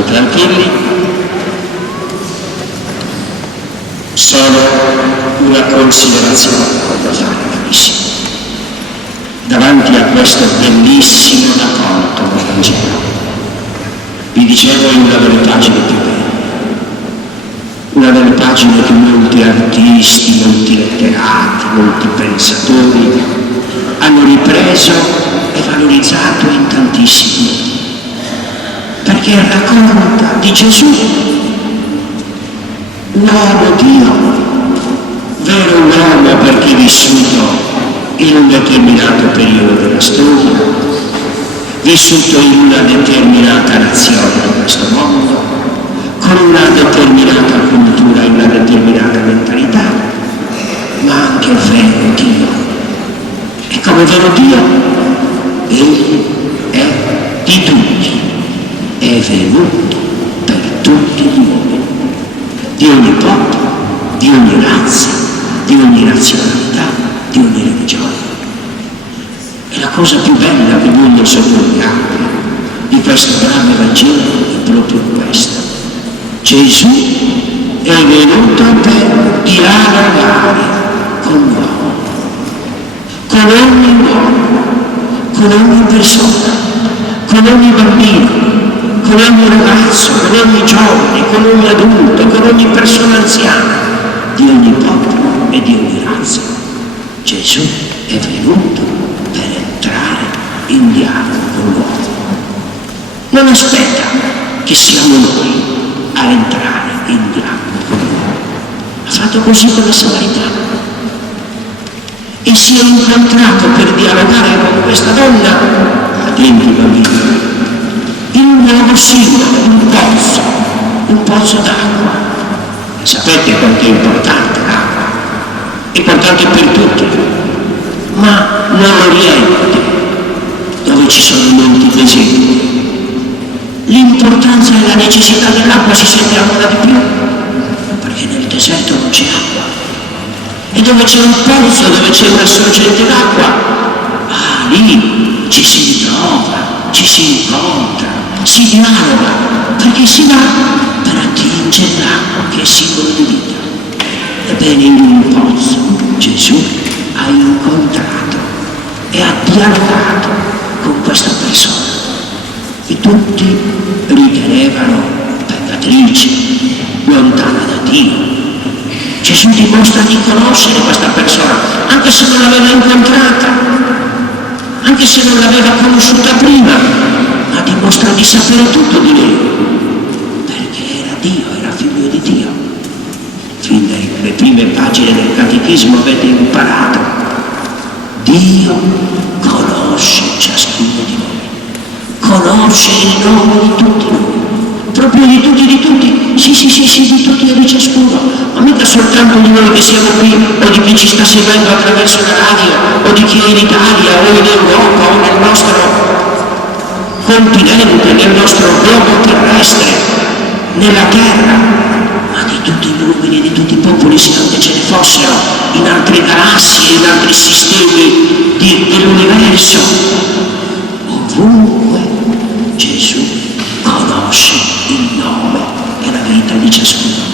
state tranquilli, solo una considerazione voglio fare, carissimi, davanti a questo bellissimo racconto del Vangelo. Vi dicevo in una delle pagine più belle, una delle pagine che molti artisti, molti letterati, molti pensatori hanno ripreso e valorizzato in tantissimi modi, perché racconta di Gesù, l'uomo Dio, vero uomo perché vissuto in un determinato periodo della storia, vissuto in una determinata nazione di questo mondo, con una determinata cultura e una determinata mentalità, ma anche vero Dio. E come vero Dio, Egli è di tutti, è venuto per tutti gli uomini, di ogni popolo, di ogni razza, di ogni nazionalità, di ogni religione. E la cosa più bella che voglio sottolineare di questo grande Vangelo è proprio questa. Gesù è venuto per dialogare con l'uomo, con ogni uomo, con ogni persona, con ogni bambino, con ogni ragazzo, con ogni giovane, con ogni adulto, con ogni persona anziana, di ogni popolo e di ogni razza. Gesù è venuto per entrare in dialogo con l'uomo. Non aspetta che siamo noi a entrare in dialogo con l'uomo. Ha fatto così con la Samaritana. E si è incontrato per dialogare con questa donna a tempi bambini, in un luogo simbolo, un pozzo d'acqua. E sapete quanto è importante l'acqua? È importante per tutti, ma nell'Oriente, dove ci sono molti deserti, l'importanza e la necessità dell'acqua si sente ancora di più, perché nel deserto non c'è acqua. E dove c'è un pozzo, dove c'è una sorgente d'acqua, lì ci si ritrova, ci si incontra, si dialoga, perché si va per attingere l'acqua che è simbolo di vita. Ebbene, in un pozzo Gesù ha incontrato e ha dialogato con questa persona che tutti ritenevano peccatrice, lontana da Dio. Gesù dimostra di conoscere questa persona, anche se non l'aveva incontrata, anche se non l'aveva conosciuta prima, ma dimostra di sapere tutto di lei, perché era Dio, era figlio di Dio. Fin dalle prime pagine del Catechismo avete imparato: Dio conosce ciascuno di noi, conosce il nome di tutti noi, proprio di tutti, sì, di tutti e di ciascuno, ma mica soltanto di noi che siamo qui, o di chi ci sta seguendo attraverso la radio, o di chi è in Italia, o in Europa, o nel nostro continente, nel nostro globo terrestre, nella terra, ma di tutti gli uomini e di tutti i popoli, se anche ce ne fossero in altre galassie, in altri sistemi dell'universo. Ovunque Gesù conosce il nome e la vita di ciascuno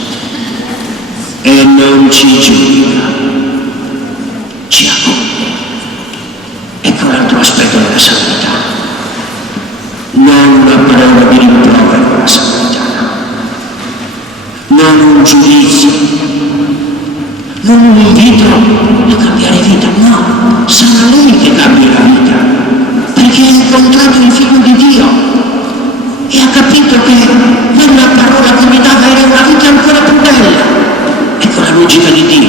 e non ci giudica, ci accoglie. Ecco l'altro aspetto della santità, non una parola di rimprovero alla santità, non un giudizio, non un invito a cambiare vita, no, sarà lui che cambia la vita, perché ha incontrato il Figlio di Dio e ha capito che quella parola che mi dava era una vita ancora più bella. Ecco la logica di Dio,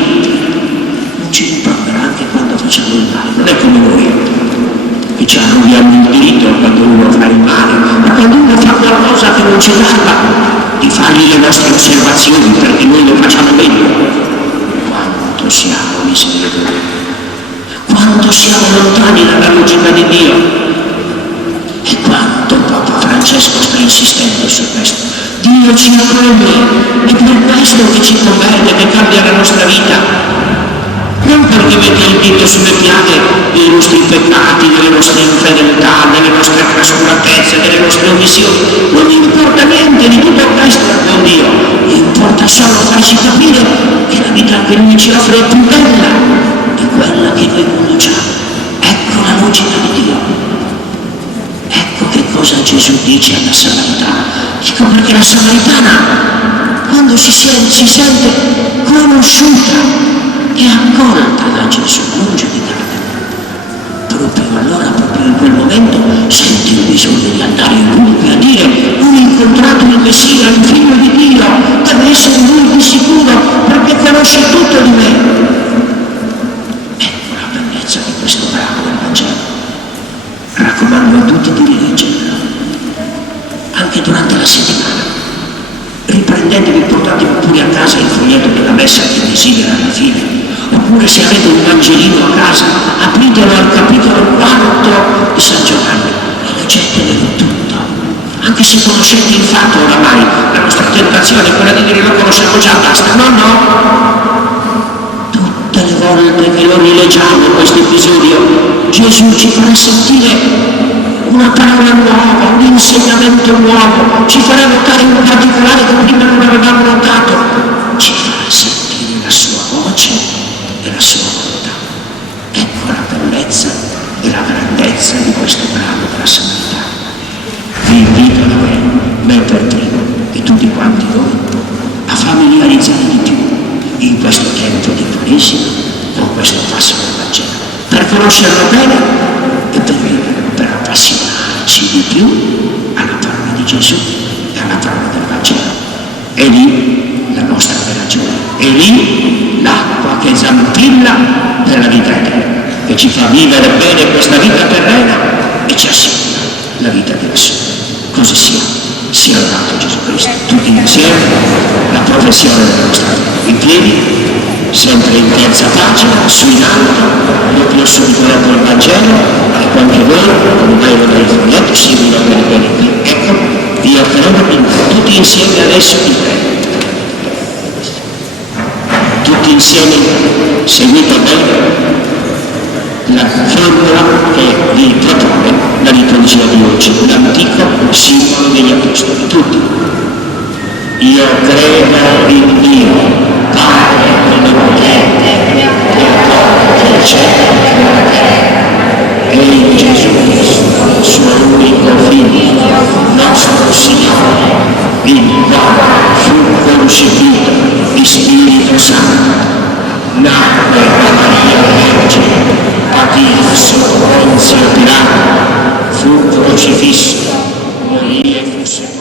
non ci rimprovera anche quando facciamo il male, non è come noi che ci arroviamo il diritto quando uno fa il male, ma quando uno fa qualcosa che non ci garba, di fargli le nostre osservazioni perché noi lo facciamo meglio. Quanto siamo miserevoli, quanto siamo lontani dalla logica di Dio. E quanto Papa Francesco sta insistendo su questo. Dio ci accoglie, è per questo che ci converte, che cambia la nostra vita. Non perché mette il dito sulle piaghe dei nostri peccati, delle nostre infermità, fedeltà, delle nostre trascuratezze, delle nostre omissioni, non importa niente di tutto questo con Dio, importa solo farci capire che la vita che Lui ci offre è più bella di quella che noi conosciamo. Ecco la logica di Dio. Ecco che cosa Gesù dice alla Samaritana. Ecco perché la Samaritana, quando si sente conosciuta e accolta da Gesù, non giudicata, proprio allora, proprio in quel momento, sente il bisogno di andare in Lui a dire: ho incontrato il Messia, il Figlio di Dio, deve essere Lui di sicuro, perché conosce tutto di me. Ecco la bellezza di questo brano del Vangelo. Raccomando a tutti di leggerlo, anche durante la settimana. Riprendetevi, portatevi pure a casa il foglietto della messa che desidera alla fine. Oppure se avete un Vangelino a casa, apritelo al capitolo 4 di San Giovanni e leggetelo tutto. Anche se conoscete il fatto oramai, la nostra tentazione è quella di dire: lo conosciamo già, basta. No, no. Tutte le volte che lo rileggiamo questo episodio, Gesù ci farà sentire una parola nuova, un insegnamento nuovo, ci farà notare un particolare che prima non avevamo notato, ci farà sentire la sua voce e la sua volontà. Ecco la bellezza e la grandezza di questo brano della Samaritana. Vi invito da me per primo e tutti quanti voi, a familiarizzare di più in questo tempo di Quaresima con questo passo del Vangelo, per conoscerlo bene e per vivere, per appassionarci di più alla parola di Gesù e alla parola del Vangelo. È lì la nostra vera gioia, è lì l'acqua che zampilla per la vita eterna, che ci fa vivere bene questa vita terrena e ci assicura la vita della sua. Così sia lodato Gesù Cristo. Tutti insieme la professione della nostra fede. In piedi, sempre in terza pagina, su in alto, doppio subito dopo il Vangelo, ecco anche voi, come mai non avete foglietto, seguilo bene qui. Ecco, io prego tutti insieme adesso in prego. Tutti insieme seguite bene la formula che vi propone la liturgia di oggi, l'antico simbolo degli Apostoli. Tutti. Io credo in Dio, Padre onnipotente, creatore del cielo e della terra, e in Gesù Cristo, suo unico Figlio, nostro Signore, il quale fu concepito di Spirito Santo, nacque da Maria Vergine, patì sotto Ponzio Pilato, fu crocifisso, morì e fu sepolto.